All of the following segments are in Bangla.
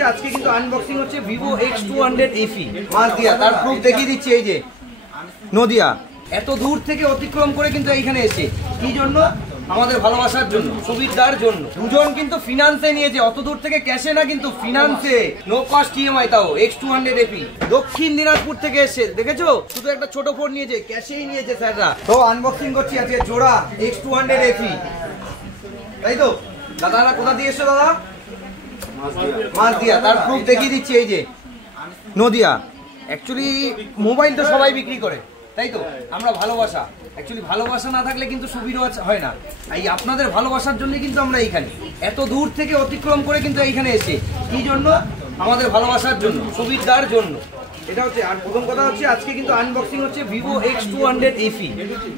হচ্ছে আজকে কিন্তু আনবক্সিং হচ্ছে Vivo X200 FE মালদিয়া। তার প্রুফ দেখিয়ে দিচ্ছি, এই যে নদিয়া এত দূর থেকে অতিক্রম করে কিন্তু এইখানে এসে কি জন্য? আমাদের ভালোবাসার জন্য, সুবিধার জন্য। দুজন কিন্তু ফিনান্সে নিয়েছে, অত দূর থেকে ক্যাশে না, কিন্তু ফিনান্সে, নো কস্ট ইএমআই। তাও X200 FE দক্ষিণ দিনাজপুর থেকে এসে, দেখেছো? শুধু একটা ছোট ফোন নিয়েছে, ক্যাশেই নিয়েছে স্যাররা। তো আনবক্সিং করছি আজকে জোড়া X200 FE, তাই তো? দাদারা কোথা দিয়ে এসছো দাদা? মালদিয়া। তার প্রুফ দেখিয়ে দিচ্ছি, এই যে নদিয়া। অ্যাকচুয়ালি মোবাইল তো সবাই বিক্রি করে, তাই তো? আমরা ভালোবাসা, অ্যাকচুয়ালি ভালোবাসা না থাকলে কিন্তু সুবিধা হয় না। এই আপনাদের ভালোবাসার জন্য কিন্তু আমরা এইখানে এত দূর থেকে অতিক্রম করে কিন্তু এইখানে এসে কি জন্য? আমাদের ভালোবাসার জন্য, সুবিধার জন্য। এটা হচ্ছে। আর প্রথম কথা হচ্ছে আজকে কিন্তু আনবক্সিং হচ্ছে Vivo X200 FE,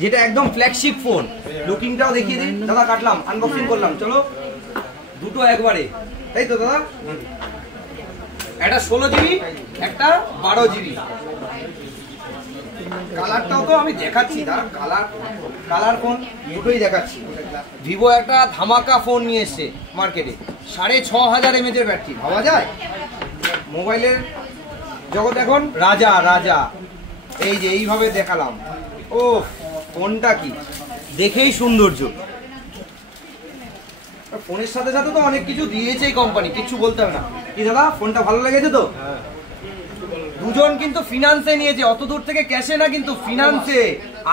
যেটা একদম ফ্ল্যাগশিপ ফোন। লুকিংটাও দেখিয়ে দিন দাদা। কাটলাম, আনবক্সিং করলাম, চলো দুটো একবারে, তাই তো দাদা? একটা 16 GB, একটা 12 GB। কালারটাও তো আমি দেখাচ্ছি, দাদা কালার ফোন দুটোই দেখাচ্ছি। ভিভো একটা ধামাকা ফোন নিয়ে এসছে মার্কেটে, 6500 mAh ব্যাটারি। ভাবা যায়? মোবাইলের জগৎ এখন রাজা। এই যে এইভাবে দেখালাম, ও ফোনটা কি দেখেই সৌন্দর্য। ফোনের সাথে সাথে তো অনেক কিছু দিয়েছে এই কোম্পানি, কিছু বলতে হবে না। কি দাদা, ফোনটা ভালো লেগেছে তো? দুজন কিন্তু ফিনান্সে নিয়েছে, অত দূর থেকে ক্যাশে না, কিন্তু ফিনান্সে।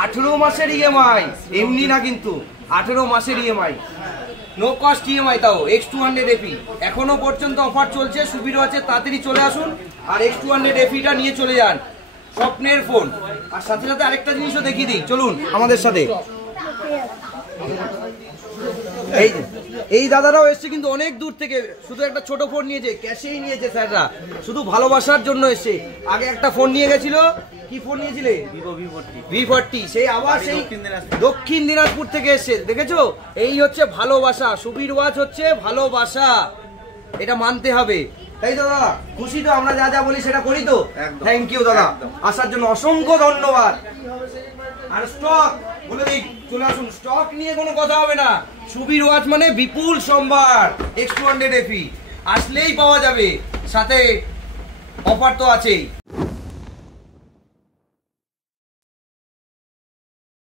18 মাসের ইএমআই, এমনি না কিন্তু, 18 মাসের ইএমআই, নো কস্ট ইএমআই। তাও X200 FE এখনো পর্যন্ত অফার চলছে, সুবিধা আছে। তাড়াতাড়ি চলে আসুন আর X200 FEটা নিয়ে চলে যান। স্বপ্নের ফোন। আর সাথে সাথে আরেকটা জিনিসও দেখিয়ে দিই, চলুন আমাদের সাথে। এই দাদারাও এসছে কিন্তু অনেক দূর থেকে, শুধু একটা ছোট ফোন নিয়েছে, ক্যাশেই নিয়েছে স্যাররা, শুধু ভালোবাসার জন্য এসছে। আগে একটা ফোন নিয়ে গেছিল, কি ফোন নিয়েছিলে? V40। সেই আবার সেই দক্ষিণ দিনাজপুর থেকে এসছে, দেখেছো? এই হচ্ছে ভালোবাসা, সুবীর ওয়াচ হচ্ছে ভালোবাসা, এটা মানতে হবে, তাই তো দাদা? খুশি তো? আমরা যা যা বলি সেটা করি তো? থ্যাংক ইউ দাদা, আসার জন্য অসংখ্য ধন্যবাদ। আর স্টক বলে দিই, চলে আসুন, স্টক নিয়ে কোনো কথা হবে না। সুবীর ওয়াচ মানে বিপুল সম্ভার। X200 FE আসলেই পাওয়া যাবে, সাথে অফার তো আছেই।